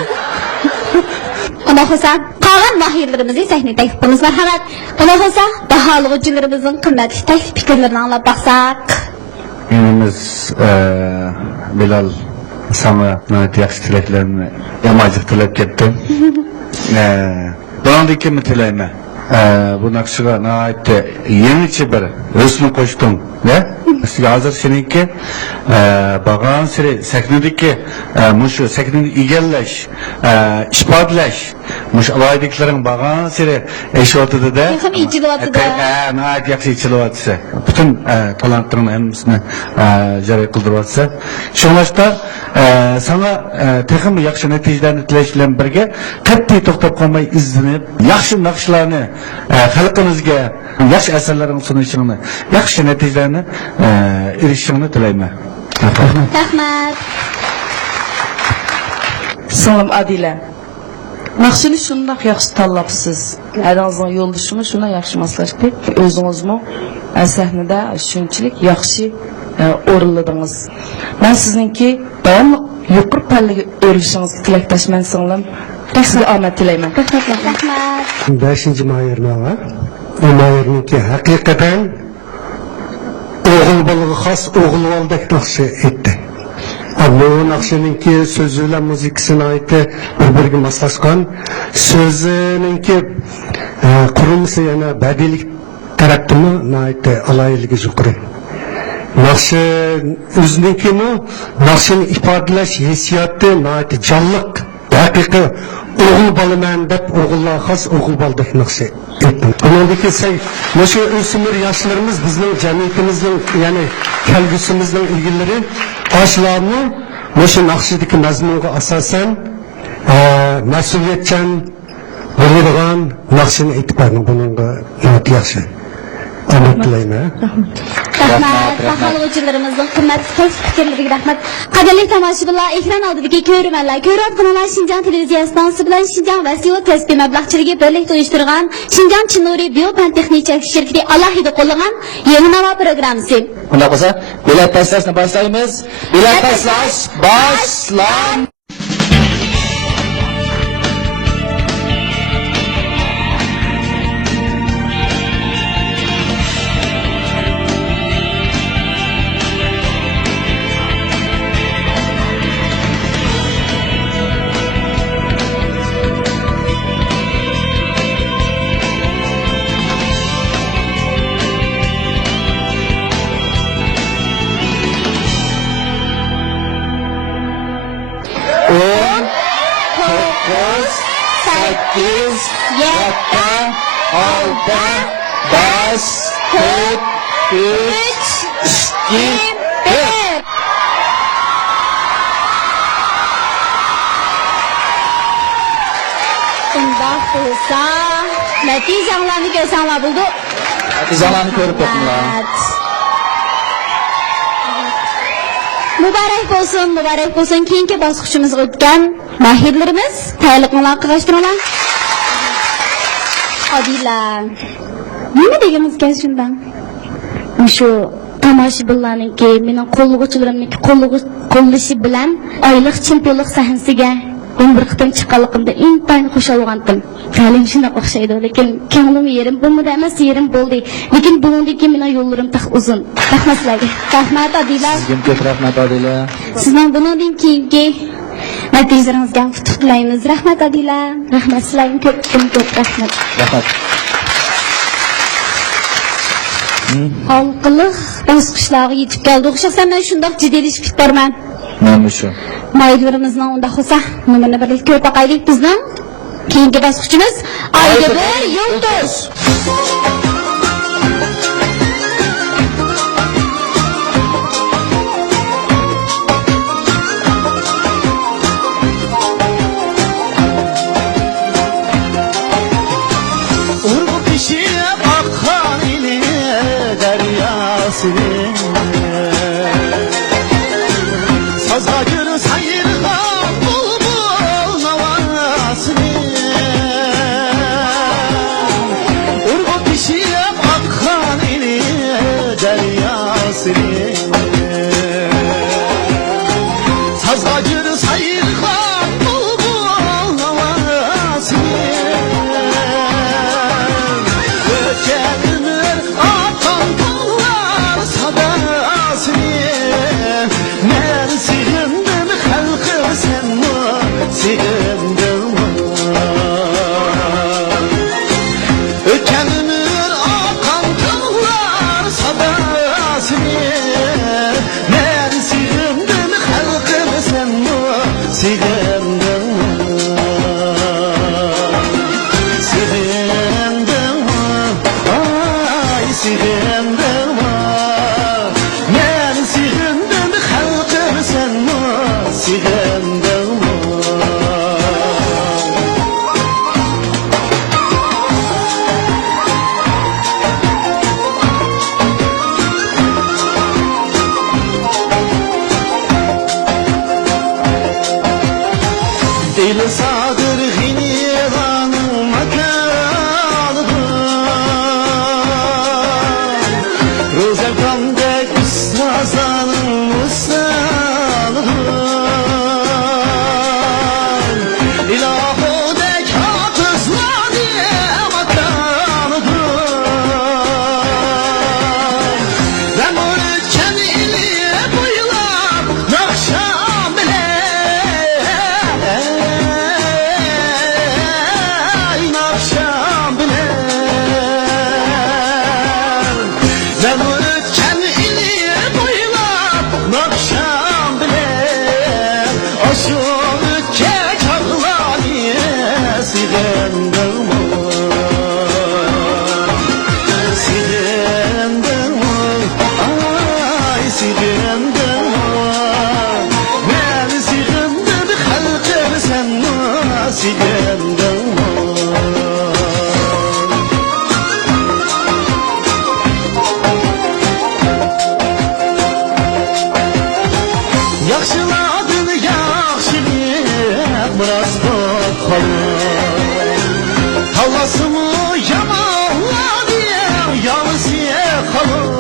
Unda bo'lsa qolgan mahirlarimizni sahnaga taklif qilamiz. Marhamat. Unda bo'lsa baholug'uchilarimizning qimmatli taklif fikrlarini anglab baqsak. Yenimiz Bilal sana yaxshi tilaklarni yomajib tilab ketdim. Bundan kim tilayman? Bu naqshiga nihoyatda yangicha bir rasm qo'shdim, ne? Sizga hozir sheniki bag'on siri sahnadagi mushu sahnani egallash, isbotlash, mush aloyidliklaring bag'on siri eshotida-da. Ham ichilyapti-da. Nihoyat yaxshi ichilyapti. Butun talantlarni hammasini joriy qildiryapti. Shunlashda sana texnik yaxshi natijalarni tilash bilan birga qat'iy to'xtab qolmay izlanib, yaxshi naqshlarni xalqimizga yaxshi asarlarni sunishingni, yaxshi natijalarni erishishingni tilayman. Rahmat. Singlim Adila. Naqshini shundoq yaxshi tanlabsiz. Adingizning yo'ldishimi shuna yaxshi maslashdi. O'zingizmi sahnada shunchalik yaxshi o'rinladingiz. Men sizningki davomli yuqori pallaga o'rishingizga tilakdoshman singlim. Sizga omad tilayman. Rahmat. 5. Mahirni va o Mahirniki haqiqatan o'g'il bolaga xos o'g'ilvoldek naqshi etdi. Bu naqshininki so'zi bilan muzikasini aytdi, bir-biriga moslashgan. So'zininki qurilmasi yana badiiylik tarafdimi aytdi, alayiligi yuqori. Naqshi o'zinikimi naqshini ifodalash hissiyoti aytdi, jonliq, haqiqiy o'g'il bolaman deb o'g'illar xos o'g'il boldek naqshi etdi. Bundan kelsak, o'sha o'smir yoshlarimiz bizning jamiyatimizning, ya'ni kelgusimizning ilgilari oshlarni o'sha naqshidagi mazmunga asosan mas'uliyatchan bo'ladigan naqshini aytib berdi. Bunga yaxshi. Omad tilayman. Rahmat. Baholovchilarimizning qimmatli fikrlariga rahmat. Qadrli tomoshabinlar, ekran oldidagi ko'rmanlar, ko'rayotganlar Shinjang televiziyasi stansi bilan Shinjang Vasiyo kasbiy mablag'chiligi birlikda uyushtirgan Shinjang Chinuri Biopan texnika shirkati alohida qo'llagan yangi nava programmasi. Unda bo'lsa, bilet tashlashni boshlaymiz. Bilet tashlash boshlan. Natijalarni ko'rsanglar bo'ldi. Natijalarni ko'rib o'qinglar. Muborak bo'lsin. Keyingi bosqichimizga o'tgan mahirlarimiz tayyorlig'ini qilishtiringlar. Odila. Nima deganimiz ekan shundan? Shu tomoshabinlarningki, mening qo'llovchilarimningki qo'llashi bilan oylik chempionlik sahnasiga bir qitim chiqqanligimda intayin xushal bo'lgandim. Ta'lim shunday o'xshaydi, lekin ko'nglim yerim bo'lmadi emas, yerim bo'ldi. Lekin bundan keyin mening yo'llarim taq uzun. Rahmat sizlarga. Rahmat Odila. Sizga ko'p rahmat Odila. Sizdan bundan keyingi natijalaringizga qutlug' tilaymiz. Rahmat Odila. Rahmat sizlarga ko'p rahmat. Rahmat. Xalqliq bosqichlarga yetib keldik. Shaxsan men shundoq jiddiylik borman. Mana shu. Maylarimizning unda xo'sa, nimani birlikda ko'rib boqaylik bizning. Keyingi bosqichimiz Oyda bir yulduz. Urgu pişirip akan ili deryasını Sazga gülü sayırgan bulbul navasını Urgu pişirip sigandımı sigandımı ay sigandımı ben sigandım halkım sen sigandımı Yaxşıladın yaxşılıq biraz qoxalım Tallasımı yamanladı yalnız yıxalım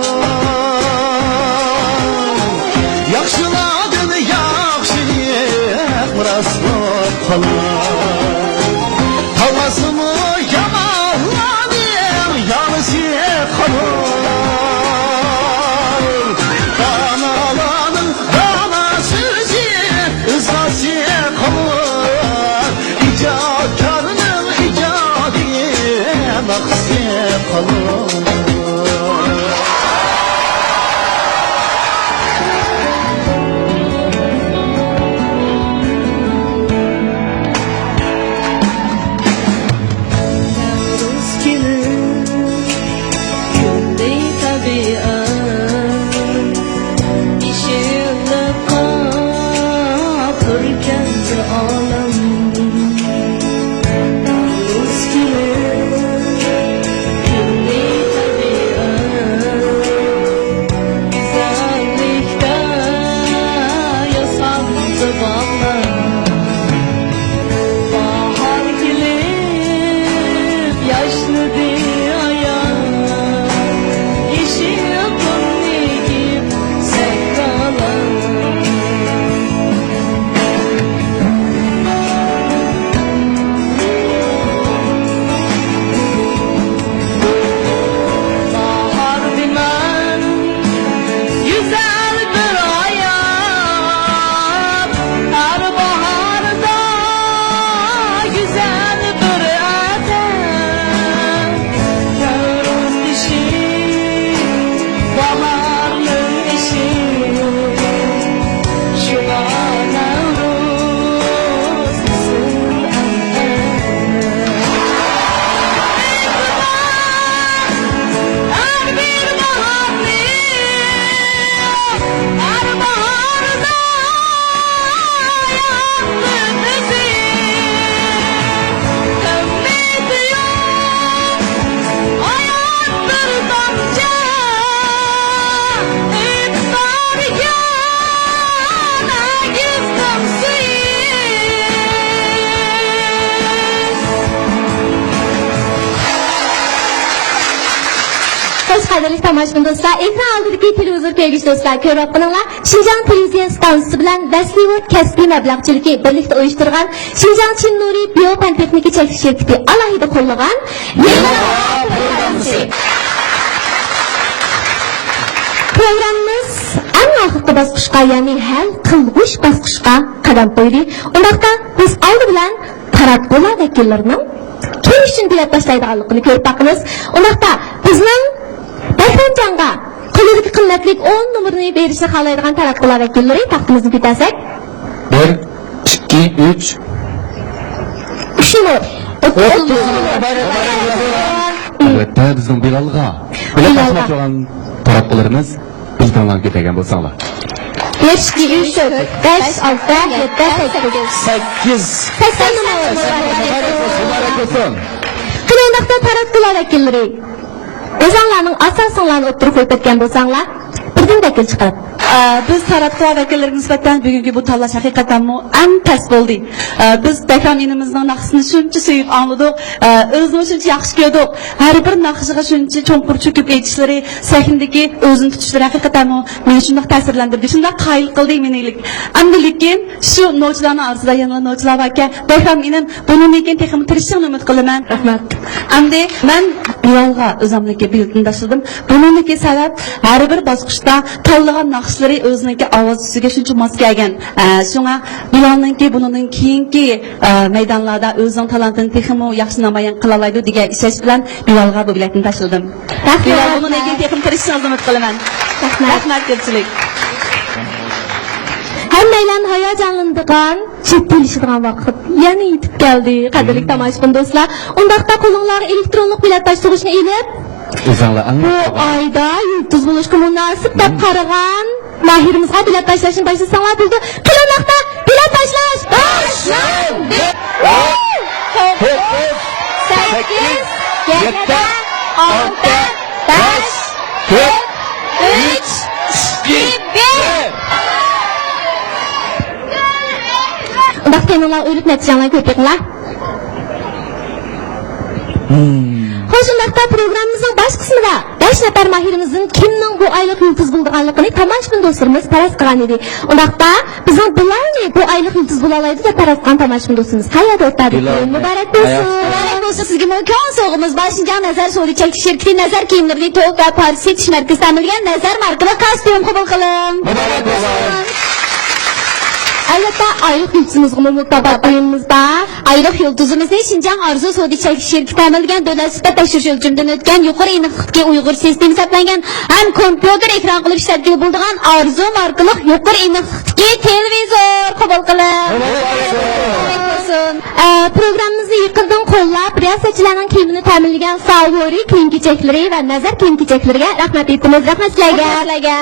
Yaxşıladın yaxşılıq biraz qoxalım Tallasımı yamanladı yalnız yıxalım Danalanın dana sözü ızgası kalır İcadkarının icadı naksı kalır Hoş qadrli tomoshabin do'stlar, ekran oldidagi televizor ko'rguvchi do'stlar, ko'rib atqaninglar, Xinjiang televiziya stansiyasi bilan Dastlabki kasbiy mablag'chiligi birlikda uyushtirgan Xinjiang Chin Nuriy Biofan texnika cheklanish shirkati alohida qo'llagan programmamiz eng oxirgi bosqichga, ya'ni hal qilg'uch bosqichga qadam qo'ydi. Undaqda biz oldi bilan taratqular vakillarining kim uchun bilet tashlaydiganligini ko'rib boqamiz. Undaqda bizning Bahramjonga qo'lidagi qimmatli 10 nomerni berishni xohlaydigan taratqular vakillari taqdimizni kutasak. 1, 2, 3. 3 nomer. Albatta bizning Bilalga bilet tasmoqchi olan taraflarımız bizden ketgan bo'lsanglar. 5, 2, 3, 4, 5, 6, 7, 8. 80 nomer. Qanaqda taratqular vakillari o'zinglarning asosinglarni o'tirib qo'yib ketgan bo'lsanglar, birdan vakil chiqadi. Biz taratqular vakillariga nisbatan bugungi bu tanlash haqiqatan eng tez bo'ldi. Biz Bahram inimizning naqsini shuncha sevib angladik, o'zini shuncha yaxshi ko'rdik. Har bir naqshiga shuncha cho'nqur cho'kib aytishlari, sahnadagi o'zini tutishlari haqiqatan meni shunday ta'sirlantirdi. Shunday qayil qildi menilik. Endi lekin shu novchilarning orasida yana novchilar borki, Bahram inim buni lekin texim tirishishni umid qilaman. Rahmat. Endi men Bilalga o'zimniki bildim tashladim. Buningki sabab har bir bosqichda tanlagan naqshlari o'ziniki ovoz ustiga shuncha mos kelgan. Shunga Bilalninki buning keyingi maydonlarda o'zining talantini texmo yaxshi namoyon qila oladi degan ishonch bilan Bilalga bu biletni tashladim. Bilal buningki texim tirishishni umid qilaman. Rahmat ko'pchilik. Hammalar hayajonlanadigan ciddileşadigan vaqt yana yetib keldi. Qadrli tomoshabin do'stlar, undaqda qo'lingizga elektronlik bilet tashtig'ishni ilib, O'zinglar bu oyda yulduz bo'lishga munosib deb qaragan Mahirimizga bilet tashlashni boshlasanlar bo'ldi. Qilinmoqda bilet tashlash boshlandi. 8, 7, 6, 5, 4, 3, 2, 1. Undaq kendiler ölüp neticelerine köpekler. Xo'sh, undaqda programmamizning bosh qismida 5 nafar mahirimizning kimning bu oylik yulduz bo'lganligini tomoshabin do'stlarimiz faraz qilgan edi. Undaqda bizning bularni bu oylik yulduz bo'la oladi deb faraz qilgan tomoshabin do'stimiz hayot o'tadi. Muborak bo'lsin. Muborak bo'lsin sizga mumkin so'g'imiz Bashinjan nazar so'ri chekish shirkati nazar kiyimlarini to'q va Paris setish markasi ta'minlagan nazar markali kostyum qabul qiling. Muborak bo'lsin. Albatta aylık yıldızımızı mutlaka oyunumuzda aylık yıldızımızı Şinjan Arzu Sodi Çekiş şirketi təməlgən dövlət sifət təşkil ölçümdən ötken yuqarı iniqlikdəki Uyğur sistemi səplənən həm kompüter ekran qılıb işlətgili bulduğan Arzu markalıq yuqarı iniqlikdəki televizor qabul qılın. Programımızı yıqırdan qollab, riyasetçilərin kiyimini təməlgən Savori kiyim keçəkləri və nəzər kiyim keçəklərinə rəhmət etdiniz. Rəhmət sizlərə.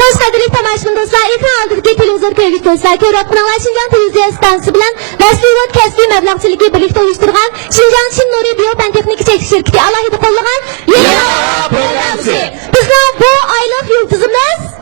Xoş qədərli tamaşaçılar dostlar, ekran aldığınız televizor ko'rgazmalar Quraqlar Şinjan televiziya stansiyasi bilan Rasmiyot kasbiy mablag'chiligi birlikda uyushtirgan Şinjan Chin Nuriy biopantexnik chekish shirkati alohida qo'llagan yeni programmasi. Bizning bu oylik yulduzimiz